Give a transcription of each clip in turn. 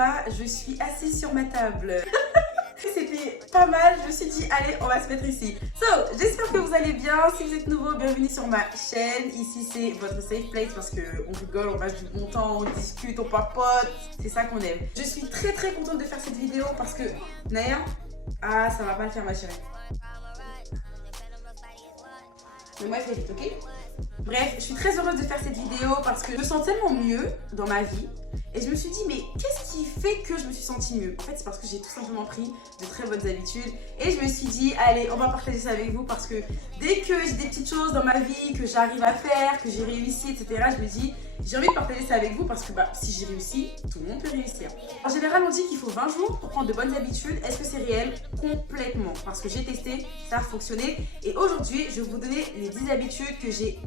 pas, je suis assise sur ma table. C'était pas mal, je me suis dit allez on va se mettre ici. So, j'espère que vous allez bien. Si vous êtes nouveau, bienvenue sur ma chaîne. Ici c'est votre safe place parce qu'on rigole, on passe du bon temps, on discute, on papote. C'est ça qu'on aime. Je suis très contente de faire cette vidéo parce que Naya, ah ça va pas le faire ma chérie. Mais moi je vais vite, ok? Bref, je suis très heureuse de faire cette vidéo parce que je me sens tellement mieux dans ma vie. Et je me suis dit, mais qu'est-ce qui fait que je me suis sentie mieux? En fait, c'est parce que j'ai tout simplement pris de très bonnes habitudes. Et je me suis dit, allez, on va partager ça avec vous parce que dès que j'ai des petites choses dans ma vie que j'arrive à faire, que j'ai réussi, etc., je me dis, j'ai envie de partager ça avec vous parce que si j'ai réussi, tout le monde peut réussir. En général, on dit qu'il faut 20 jours pour prendre de bonnes habitudes. Est-ce que c'est réel? Complètement. Parce que j'ai testé, ça a fonctionné. Et aujourd'hui, je vais vous donner les 10 habitudes que j'ai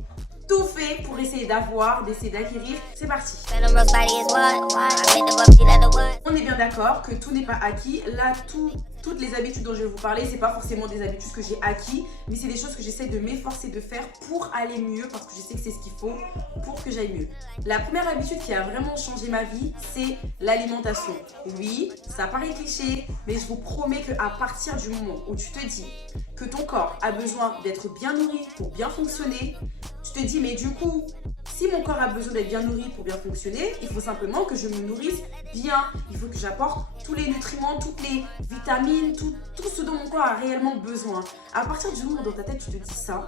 tout fait pour essayer d'avoir, d'essayer d'acquérir. C'est parti. On est bien d'accord que tout n'est pas acquis. Là, toutes les habitudes dont je vais vous parler, c'est pas forcément des habitudes que j'ai acquis, mais c'est des choses que j'essaie de m'efforcer de faire pour aller mieux, parce que je sais que c'est ce qu'il faut pour que j'aille mieux. La première habitude qui a vraiment changé ma vie, c'est l'alimentation. Oui, ça paraît cliché, mais je vous promets qu'à partir du moment où tu te dis que ton corps a besoin d'être bien nourri pour bien fonctionner, tu te dis mais du coup, si mon corps a besoin d'être bien nourri pour bien fonctionner, il faut simplement que je me nourrisse bien. Il faut que j'apporte tous les nutriments, toutes les vitamines, tout ce dont mon corps a réellement besoin. À partir du moment où dans ta tête tu te dis ça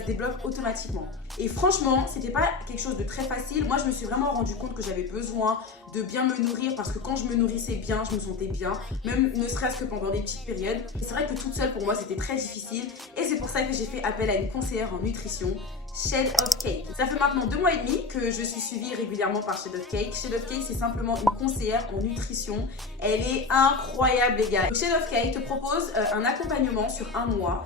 se débloque automatiquement. Et franchement, c'était pas quelque chose de très facile. Moi, je me suis vraiment rendu compte que j'avais besoin de bien me nourrir parce que quand je me nourrissais bien, je me sentais bien, même ne serait-ce que pendant des petites périodes. Et c'est vrai que toute seule, pour moi, c'était très difficile. Et c'est pour ça que j'ai fait appel à une conseillère en nutrition, Shed of Cake. Ça fait maintenant 2 mois et demi que je suis suivie régulièrement par Shed of Cake. Shed of Cake, c'est simplement une conseillère en nutrition. Elle est incroyable, les gars. Shed of Cake te propose un accompagnement sur 1 mois.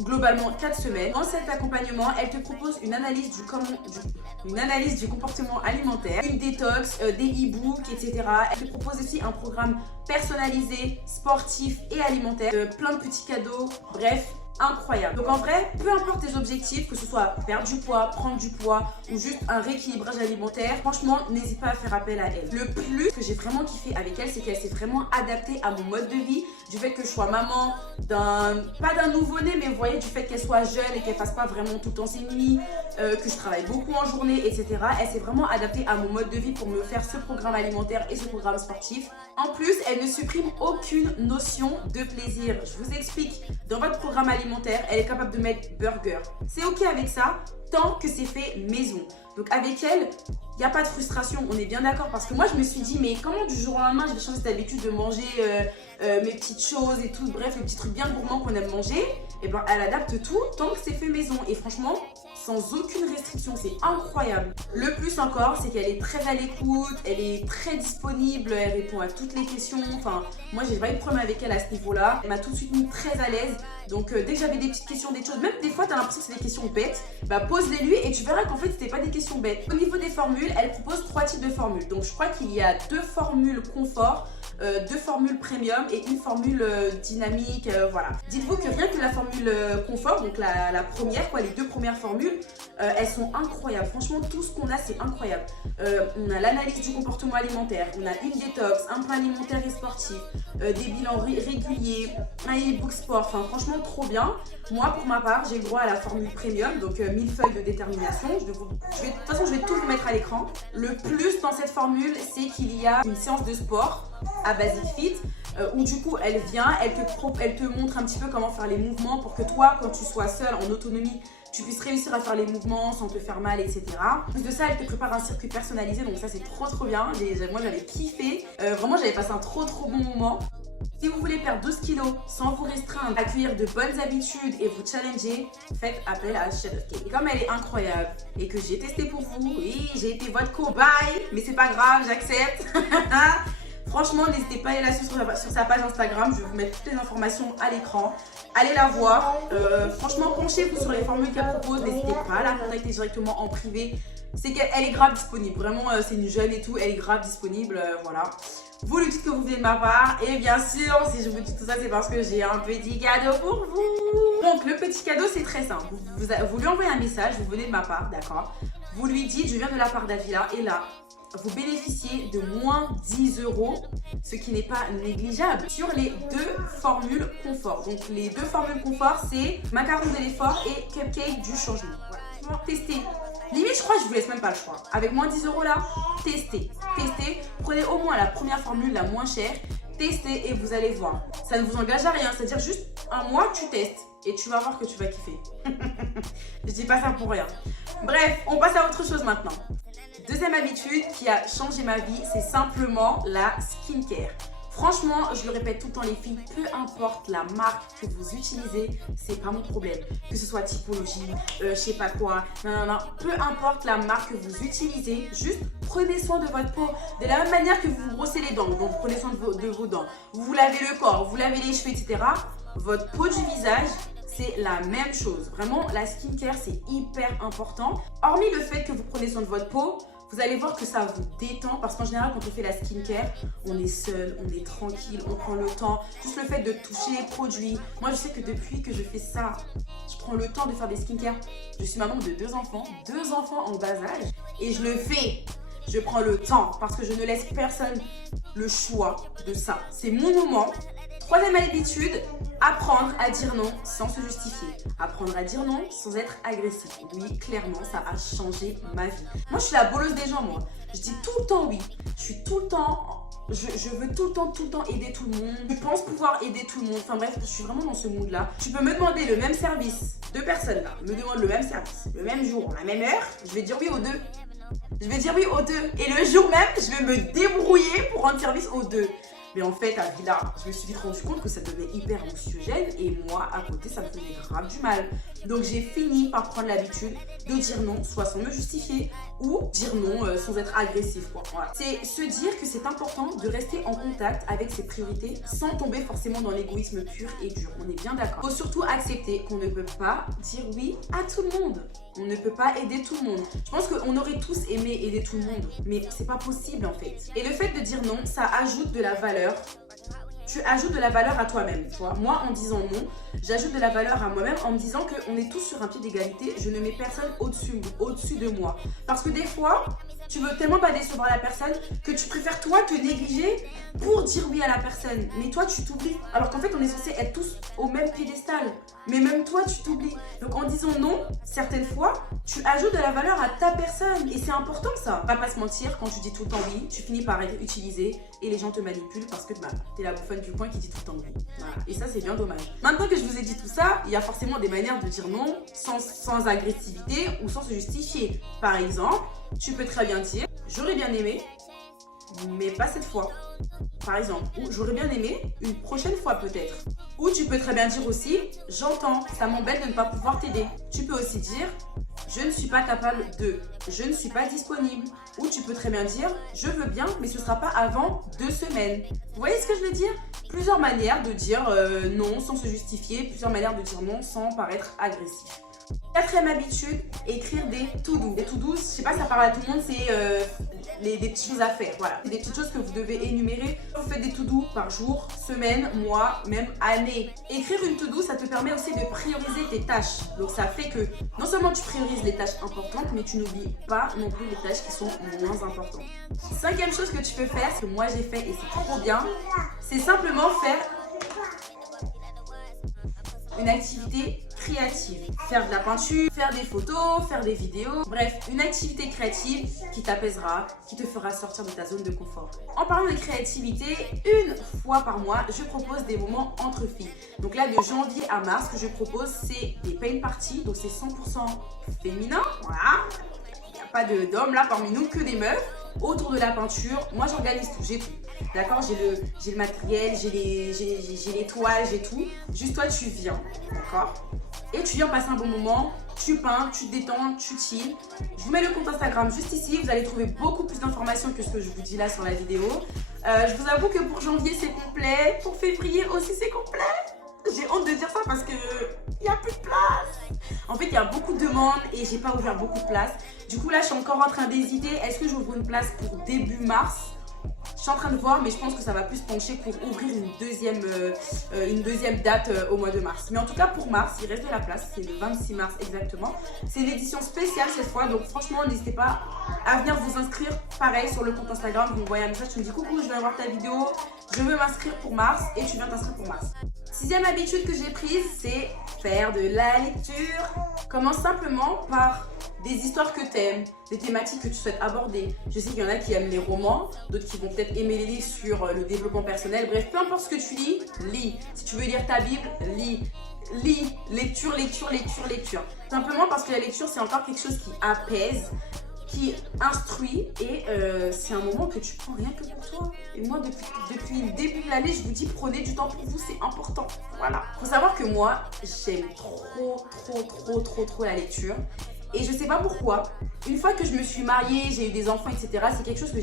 Globalement 4 semaines. Dans cet accompagnement, elle te propose une analyse du comportement alimentaire, une détox, des e-books, etc. Elle te propose aussi un programme personnalisé, sportif et alimentaire, plein de petits cadeaux, bref, incroyable. Donc en vrai, peu importe tes objectifs, que ce soit perdre du poids, prendre du poids ou juste un rééquilibrage alimentaire, franchement, n'hésite pas à faire appel à elle. Le plus que j'ai vraiment kiffé avec elle, c'est qu'elle s'est vraiment adaptée à mon mode de vie, du fait que je sois maman pas d'un nouveau-né, mais vous voyez, du fait qu'elle soit jeune et qu'elle fasse pas vraiment tout le temps ses nuits, que je travaille beaucoup en journée, etc. Elle s'est vraiment adaptée à mon mode de vie pour me faire ce programme alimentaire et ce programme sportif. En plus, elle ne supprime aucune notion de plaisir. Je vous explique, dans votre programme alimentaire, elle est capable de mettre burger. C'est ok avec ça, tant que c'est fait maison. Donc avec elle, il n'y a pas de frustration, on est bien d'accord. Parce que moi, je me suis dit, mais comment du jour au lendemain, j'ai changé cette habitude de manger mes petites choses et tout, bref, les petits trucs bien gourmands qu'on aime manger. Et ben, elle adapte tout tant que c'est fait maison. Et franchement, sans aucune restriction, c'est incroyable. Le plus encore, c'est qu'elle est très à l'écoute, elle est très disponible, elle répond à toutes les questions. Enfin, moi, j'ai pas eu de problème avec elle à ce niveau-là. Elle m'a tout de suite mis très à l'aise. Donc, dès que j'avais des petites questions, des choses, même des fois, t'as l'impression que c'est des questions bêtes, bah pose-les lui et tu verras qu'en fait, c'était pas des questions bêtes. Au niveau des formules, elle propose 3 types de formules. Donc, je crois qu'il y a 2 formules confort, 2 formules premium et une formule dynamique, voilà. Dites-vous que rien que la formule confort, donc la première, quoi, les 2 premières formules, elles sont incroyables. Franchement, tout ce qu'on a, c'est incroyable. On a l'analyse du comportement alimentaire, on a une détox, un plan alimentaire et sportif, des bilans réguliers, un e-book sport, enfin franchement trop bien. Moi pour ma part, j'ai le droit à la formule premium, donc 1000 feuilles de détermination. De toute façon, je vais tout vous mettre à l'écran. Le plus dans cette formule, c'est qu'il y a une séance de sport à Basic Fit, où du coup elle vient, elle te montre un petit peu comment faire les mouvements pour que toi, quand tu sois seule en autonomie, tu puisses réussir à faire les mouvements sans te faire mal, etc. En plus de ça, elle te prépare un circuit personnalisé, donc ça c'est trop bien. Moi j'avais kiffé, vraiment j'avais passé un trop bon moment. Si vous voulez perdre 12 kilos sans vous restreindre, accueillir de bonnes habitudes et vous challenger, faites appel à Shed of Cake. Et comme elle est incroyable et que j'ai testé pour vous, oui, j'ai été votre cobaye, mais c'est pas grave, j'accepte. Franchement, n'hésitez pas à aller la suivre sur sa page Instagram. Je vais vous mettre toutes les informations à l'écran. Allez la voir. Franchement, penchez-vous sur les formules qu'elle propose. N'hésitez pas à la contacter directement en privé. C'est qu'elle est grave disponible. Vraiment, c'est une jeune et tout. Elle est grave disponible. Voilà. Vous lui dites que vous venez de ma part. Et bien sûr, si je vous dis tout ça, c'est parce que j'ai un petit cadeau pour vous. Donc, le petit cadeau, c'est très simple. Vous lui envoyez un message. Vous venez de ma part, d'accord? Vous lui dites, je viens de la part d'Avila, et là, vous bénéficiez de moins 10 €, ce qui n'est pas négligeable, sur les 2 formules confort. Donc les 2 formules confort, c'est macaron de l'effort et cupcake du changement. Voilà. Testez. Limite, je crois que je vous laisse même pas le choix. Avec moins 10 € là, testez. Testez. Prenez au moins la première formule, la moins chère. Testez et vous allez voir. Ça ne vous engage à rien. C'est-à-dire juste un mois, tu testes. Et tu vas voir que tu vas kiffer. Je dis pas ça pour rien. Bref, on passe à autre chose maintenant. Deuxième habitude qui a changé ma vie, c'est simplement la skincare. Franchement, je le répète tout le temps les filles, peu importe la marque que vous utilisez, c'est pas mon problème. Que ce soit typologie, je sais pas quoi, non. Peu importe la marque que vous utilisez, juste prenez soin de votre peau. De la même manière que vous vous brossez les dents, donc prenez soin de vos dents. Vous lavez le corps, vous lavez les cheveux, etc. Votre peau du visage, c'est la même chose. Vraiment, la skincare, c'est hyper important. Hormis le fait que vous prenez soin de votre peau, vous allez voir que ça vous détend parce qu'en général, quand on fait la skincare, on est seul, on est tranquille, on prend le temps. Juste le fait de toucher les produits. Moi, je sais que depuis que je fais ça, je prends le temps de faire des skincare. Je suis maman de 2 enfants en bas âge et je le fais. Je prends le temps parce que je ne laisse personne le choix de ça. C'est mon moment. Troisième habitude, apprendre à dire non sans se justifier. Apprendre à dire non sans être agressif. Oui, clairement, ça a changé ma vie. Moi, je suis la boleuse des gens, moi. Je dis tout le temps oui. Je suis tout le temps... Je veux tout le temps aider tout le monde. Je pense pouvoir aider tout le monde. Enfin bref, je suis vraiment dans ce mood-là. Tu peux me demander le même service. 2 personnes là me demandent le même service, le même jour, la même heure. Je vais dire oui aux 2. Je vais dire oui aux 2. Et le jour même, je vais me débrouiller pour rendre service aux 2. Mais en fait, à Villa, je me suis vite rendu compte que ça devenait hyper anxiogène et moi, à côté, ça me faisait grave du mal. Donc, j'ai fini par prendre l'habitude de dire non, soit sans me justifier ou dire non sans être agressif, quoi. Voilà. C'est se dire que c'est important de rester en contact avec ses priorités sans tomber forcément dans l'égoïsme pur et dur. On est bien d'accord. Il faut surtout accepter qu'on ne peut pas dire oui à tout le monde. On ne peut pas aider tout le monde. Je pense qu'on aurait tous aimé aider tout le monde, mais c'est pas possible en fait. Et le fait de dire non, ça ajoute de la valeur. Tu ajoutes de la valeur à toi-même, tu vois. Moi, en disant non, j'ajoute de la valeur à moi-même en me disant qu'on est tous sur un pied d'égalité. Je ne mets personne au-dessus de moi. Parce que des fois, tu veux tellement pas décevoir la personne que tu préfères toi te négliger pour dire oui à la personne. Mais toi, tu t'oublies. Alors qu'en fait, on est censé être tous au même piédestal. Mais même toi, tu t'oublies. Donc, en disant non, certaines fois, tu ajoutes de la valeur à ta personne. Et c'est important, ça. On va pas se mentir, quand tu dis tout le temps oui, tu finis par être utilisé et les gens te manipulent parce que t'es la bouffonne du coin qui dit tout le temps oui. Voilà. Et ça, c'est bien dommage. Maintenant que je vous ai dit tout ça, il y a forcément des manières de dire non sans agressivité ou sans se justifier. Par exemple, tu peux très bien dire « J'aurais bien aimé, mais pas cette fois ». Par exemple, ou « J'aurais bien aimé, une prochaine fois peut-être ». Ou tu peux très bien dire aussi « J'entends, ça m'embête de ne pas pouvoir t'aider ». Tu peux aussi dire « Je ne suis pas capable de »,« Je ne suis pas disponible ». Ou tu peux très bien dire « Je veux bien, mais ce ne sera pas avant 2 semaines ». Vous voyez ce que je veux dire? Plusieurs manières de dire non sans se justifier, plusieurs manières de dire non sans paraître agressif. Quatrième habitude, écrire des to-do. Des to-do, je sais pas si ça parle à tout le monde, c'est des petites choses à faire. Voilà, c'est des petites choses que vous devez énumérer. Vous faites des to-do par jour, semaine, mois, même année. Écrire une to-do, ça te permet aussi de prioriser tes tâches. Donc ça fait que non seulement tu priorises les tâches importantes, mais tu n'oublies pas non plus les tâches qui sont moins importantes. Cinquième chose que tu peux faire, ce que moi j'ai fait et c'est trop bien, c'est simplement faire une activité créative. Faire de la peinture, faire des photos, faire des vidéos. Bref, une activité créative qui t'apaisera, qui te fera sortir de ta zone de confort. En parlant de créativité, une fois par mois, je propose des moments entre filles. Donc là, de janvier à mars, ce que je propose, c'est des paint parties. Donc c'est 100% féminin. Voilà. Il n'y a pas d'hommes là parmi nous, que des meufs. Autour de la peinture, moi j'organise tout, j'ai tout. D'accord, j'ai le matériel, j'ai les toiles, j'ai tout. Juste toi, tu viens, d'accord? Et tu viens passer un bon moment, tu peins, tu te détends, tu chill. Je vous mets le compte Instagram juste ici. Vous allez trouver beaucoup plus d'informations que ce que je vous dis là sur la vidéo. Je vous avoue que pour janvier, c'est complet. Pour février aussi, c'est complet. J'ai honte de dire ça parce que il n'y a plus de place. En fait, il y a beaucoup de demandes et j'ai pas ouvert beaucoup de places. Du coup, là, je suis encore en train d'hésiter. Est-ce que j'ouvre une place pour début mars? Je suis en train de voir, mais je pense que ça va plus pencher pour ouvrir une deuxième date au mois de mars. Mais en tout cas, pour mars, il reste de la place. C'est le 26 mars exactement. C'est une édition spéciale cette fois. Donc franchement, n'hésitez pas à venir vous inscrire. Pareil, sur le compte Instagram, vous m'envoyez un message, tu me dis coucou, je viens voir ta vidéo, je veux m'inscrire pour mars et tu viens t'inscrire pour mars. Sixième habitude que j'ai prise, c'est faire de la lecture. Commence simplement par des histoires que tu aimes, des thématiques que tu souhaites aborder. Je sais qu'il y en a qui aiment les romans, d'autres qui vont peut-être aimer les livres sur le développement personnel. Bref, peu importe ce que tu lis, lis. Si tu veux lire ta Bible, lis. Lis, lecture, lecture, lecture, lecture. Simplement parce que la lecture, c'est encore quelque chose qui apaise, qui instruit et c'est un moment que tu prends rien que pour toi. Et moi, depuis le début de l'année, je vous dis, prenez du temps pour vous, c'est important. Voilà. Faut savoir que moi, j'aime trop la lecture. Et je sais pas pourquoi, une fois que je me suis mariée, j'ai eu des enfants, etc., c'est quelque chose que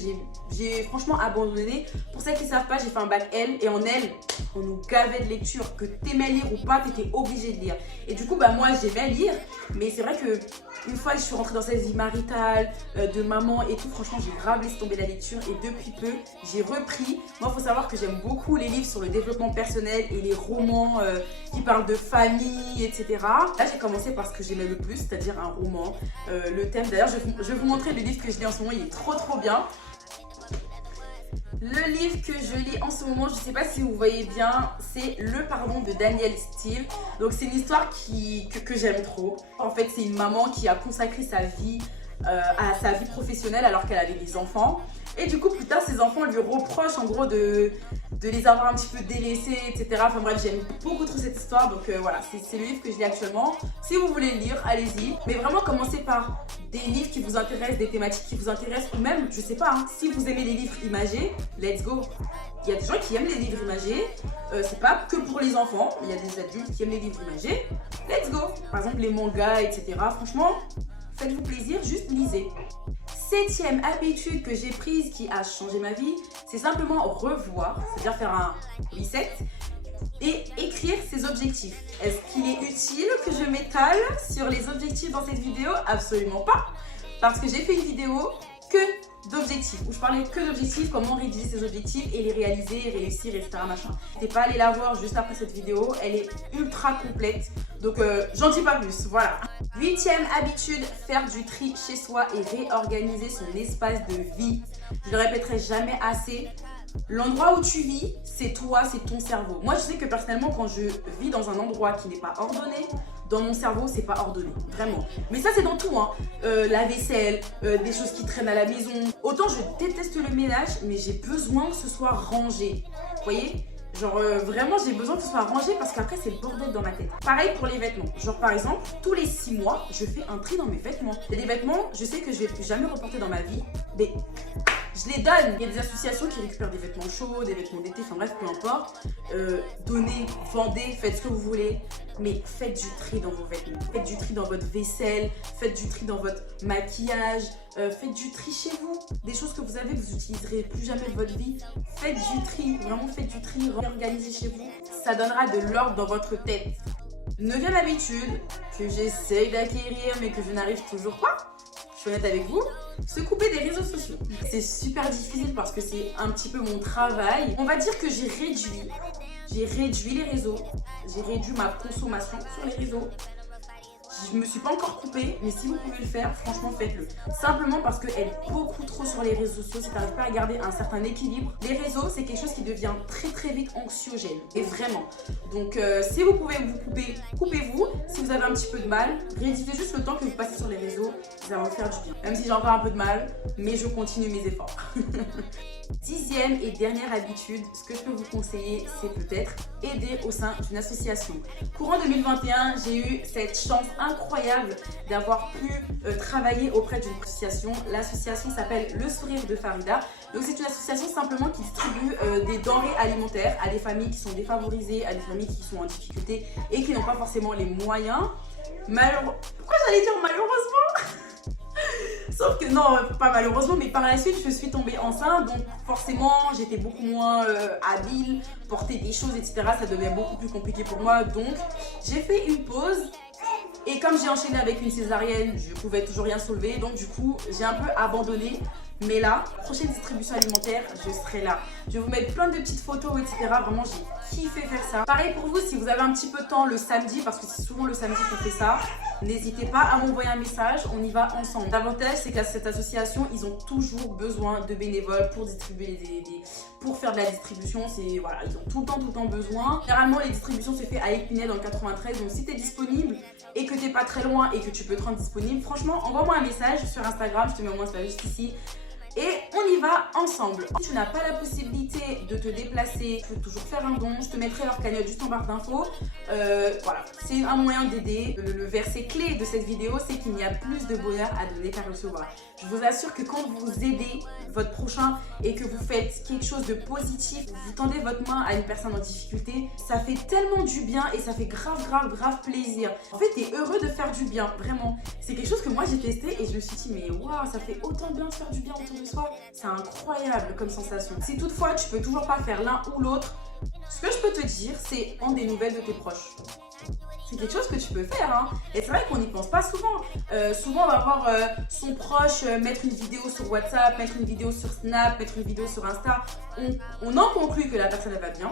j'ai franchement abandonné. Pour celles qui ne savent pas, j'ai fait un bac L et en L, on nous gavait de lecture. Que t'aimais lire ou pas, t'étais obligé de lire. Et du coup, bah moi, j'aimais lire, mais c'est vrai que une fois que je suis rentrée dans cette vie maritale, de maman et tout, franchement, j'ai grave laissé tomber la lecture et depuis peu, j'ai repris. Moi, il faut savoir que j'aime beaucoup les livres sur le développement personnel et les romans qui parlent de famille, etc. Là, j'ai commencé par ce que j'aimais le plus, c'est-à-dire un roman. Le thème, d'ailleurs, je vais vous montrer le livre que je lis en ce moment, il est trop bien. Le livre que je lis en ce moment, je ne sais pas si vous voyez bien, c'est Le Pardon de Danielle Steele. Donc c'est une histoire que j'aime trop. En fait, c'est une maman qui a consacré sa vie à sa vie professionnelle alors qu'elle avait des enfants. Et du coup, plus tard, ses enfants lui reprochent en gros de les avoir un petit peu délaissés, etc. Enfin bref, j'aime beaucoup trop cette histoire. Donc voilà, c'est le livre que je lis actuellement. Si vous voulez le lire, allez-y. Mais vraiment, commencez par des livres qui vous intéressent, des thématiques qui vous intéressent. Ou même, je sais pas, hein, si vous aimez les livres imagés, let's go. Il y a des gens qui aiment les livres imagés. C'est pas que pour les enfants. Il y a des adultes qui aiment les livres imagés. Let's go. Par exemple, les mangas, etc. Franchement, faites-vous plaisir, juste lisez. Septième habitude que j'ai prise qui a changé ma vie, c'est simplement revoir, c'est-à-dire faire un reset et écrire ses objectifs. Est-ce qu'il est utile que je m'étale sur les objectifs dans cette vidéo? Absolument pas, parce que j'ai fait une vidéo que d'objectifs, où je parlais que d'objectifs, comment rédiger ses objectifs et les réaliser, réussir, etc. Machin. N'hésitez pas à aller la voir juste après cette vidéo, elle est ultra complète, donc j'en dis pas plus, voilà. Huitième habitude, faire du tri chez soi et réorganiser son espace de vie. Je le répéterai jamais assez, l'endroit où tu vis, c'est toi, c'est ton cerveau. Moi, je sais que personnellement, quand je vis dans un endroit qui n'est pas ordonné, dans mon cerveau, c'est pas ordonné, vraiment. Mais ça, c'est dans tout, hein. La vaisselle, des choses qui traînent à la maison. Autant je déteste le ménage, mais j'ai besoin que ce soit rangé. Vous voyez? Genre vraiment, j'ai besoin que ce soit rangé parce qu'après, c'est le bordel dans ma tête. Pareil pour les vêtements. Genre par exemple, tous les 6 mois, je fais un tri dans mes vêtements. Il y a des vêtements, je sais que je vais plus jamais reporter dans ma vie, mais je les donne. Il y a des associations qui récupèrent des vêtements chauds, des vêtements d'été, enfin bref, peu importe. Donnez, vendez, faites ce que vous voulez. Mais faites du tri dans vos vêtements. Faites du tri dans votre vaisselle. Faites du tri dans votre maquillage. Faites du tri chez vous. Des choses que vous avez, que vous n'utiliserez plus jamais de votre vie. Faites du tri. Vraiment, faites du tri. Organisez chez vous. Ça donnera de l'ordre dans votre tête. Neuvième habitude que j'essaye d'acquérir mais que je n'arrive toujours pas. Je suis honnête avec vous. Se couper des réseaux sociaux. C'est super difficile parce que c'est un petit peu mon travail. On va dire que j'ai réduit les réseaux. J'ai réduit ma consommation sur les réseaux. Je me suis pas encore coupée, mais si vous pouvez le faire, franchement faites-le. Simplement parce qu'elle est beaucoup trop sur les réseaux sociaux, si tu n'arrives pas à garder un certain équilibre. Les réseaux, c'est quelque chose qui devient très vite anxiogène. Et vraiment. Donc si vous pouvez vous couper, coupez-vous. Si vous avez un petit peu de mal, réduisez juste le temps que vous passez sur les réseaux. Ça va vous faire du bien. Même si j'ai encore un peu de mal, mais je continue mes efforts. Dixième et dernière habitude, ce que je peux vous conseiller, c'est peut-être aider au sein d'une association. Courant 2021, j'ai eu cette chance incroyable d'avoir pu travailler auprès d'une association. L'association s'appelle Le Sourire de Farida. Donc c'est une association simplement qui distribue des denrées alimentaires à des familles qui sont défavorisées, à des familles qui sont en difficulté et qui n'ont pas forcément les moyens. Pourquoi j'allais dire malheureusement? Sauf que non, pas malheureusement, mais par la suite, je suis tombée enceinte, donc forcément, j'étais beaucoup moins habile, porter des choses, etc. Ça devenait beaucoup plus compliqué pour moi, donc j'ai fait une pause. Et comme j'ai enchaîné avec une césarienne, je pouvais toujours rien soulever, donc du coup, j'ai un peu abandonné Mais là, prochaine distribution alimentaire, je serai là. Je vais vous mettre plein de petites photos, etc. Vraiment, j'ai kiffé faire ça. Pareil pour vous, si vous avez un petit peu de temps le samedi, parce que c'est souvent le samedi qu'on fait ça, n'hésitez pas à m'envoyer un message, on y va ensemble. L'avantage, c'est qu'à cette association, ils ont toujours besoin de bénévoles pour distribuer pour faire de la distribution. Voilà, ils ont tout le temps besoin. Généralement, les distributions se fait à Épinay dans le 93. Donc, si tu es disponible et que tu n'es pas très loin et que tu peux te rendre disponible, franchement, envoie-moi un message sur Instagram. Je te mets au moins ça juste ici. Et on y va ensemble. Si tu n'as pas la possibilité de te déplacer, tu peux toujours faire un don. Je te mettrai leur cagnotte juste en barre d'infos. Voilà, c'est un moyen d'aider. Le verset clé de cette vidéo, c'est qu'il n'y a plus de bonheur à donner qu'à recevoir. Je vous assure que quand vous aidez votre prochain et que vous faites quelque chose de positif, vous tendez votre main à une personne en difficulté, ça fait tellement du bien et ça fait grave plaisir. En fait, tu es heureux de faire du bien, vraiment. C'est quelque chose que moi j'ai testé et je me suis dit, mais waouh, ça fait autant bien de faire du bien autour de soi. C'est incroyable comme sensation. Si toutefois tu peux toujours pas faire l'un ou l'autre, ce que je peux te dire, c'est prendre des nouvelles de tes proches. C'est quelque chose que tu peux faire, hein. Et c'est vrai qu'on n'y pense pas souvent. Souvent, on va voir son proche mettre une vidéo sur WhatsApp, mettre une vidéo sur Snap, mettre une vidéo sur Insta. On en conclut que la personne elle va bien.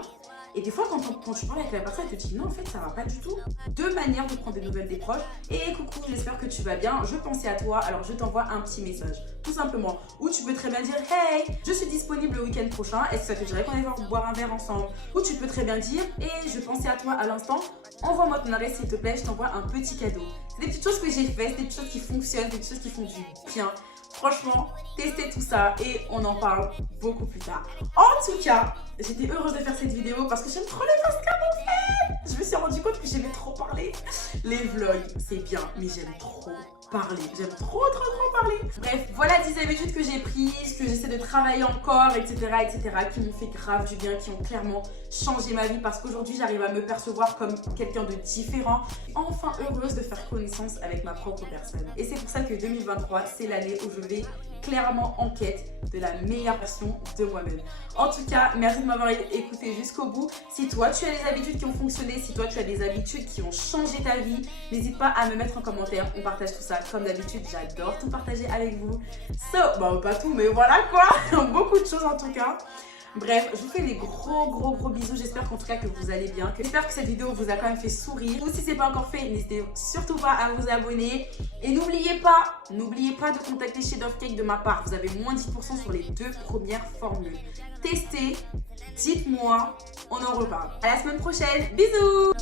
Et des fois, quand tu parles avec la personne, elle te dit non, en fait, ça va pas du tout. Deux manières de prendre des nouvelles des proches. Et coucou, j'espère que tu vas bien. Je pensais à toi, alors je t'envoie un petit message. Tout simplement. Ou tu peux très bien dire hey, je suis disponible le week-end prochain. Est-ce que ça te dirait qu'on aille boire un verre ensemble? Ou tu peux très bien dire hey, je pensais à toi à l'instant. Envoie-moi ton adresse s'il te plaît, je t'envoie un petit cadeau. C'est des petites choses que j'ai faites, des petites choses qui fonctionnent, des petites choses qui font du bien. Franchement, testez tout ça et on en parle beaucoup plus tard. En tout cas, j'étais heureuse de faire cette vidéo parce que j'aime trop les face cam en fait. Je me suis rendu compte que j'aimais trop parler. Les vlogs, c'est bien, mais j'aime trop parler. J'aime trop parler. Bref, voilà 10 habitudes que j'ai prises, que j'essaie de travailler encore, etc., qui m'ont fait grave du bien, qui ont clairement changé ma vie parce qu'aujourd'hui, j'arrive à me percevoir comme quelqu'un de différent. Enfin heureuse de faire connaissance avec ma propre personne. Et c'est pour ça que 2023, c'est l'année où je vais clairement en quête de la meilleure version de moi-même. En tout cas, merci de m'avoir écouté jusqu'au bout. Si toi, tu as des habitudes qui ont fonctionné, si toi, tu as des habitudes qui ont changé ta vie, n'hésite pas à me mettre en commentaire. On partage tout ça. Comme d'habitude, j'adore tout partager avec vous. Bon, pas tout, mais voilà quoi. Beaucoup de choses en tout cas. Bref, je vous fais des gros bisous. J'espère qu'en tout cas que vous allez bien. J'espère que cette vidéo vous a quand même fait sourire. Ou si ce n'est pas encore fait, n'hésitez surtout pas à vous abonner. Et n'oubliez pas de contacter chez Dove Cake de ma part. Vous avez moins 10% sur les 2 premières formules. Testez, dites-moi, on en reparle. À la semaine prochaine. Bisous.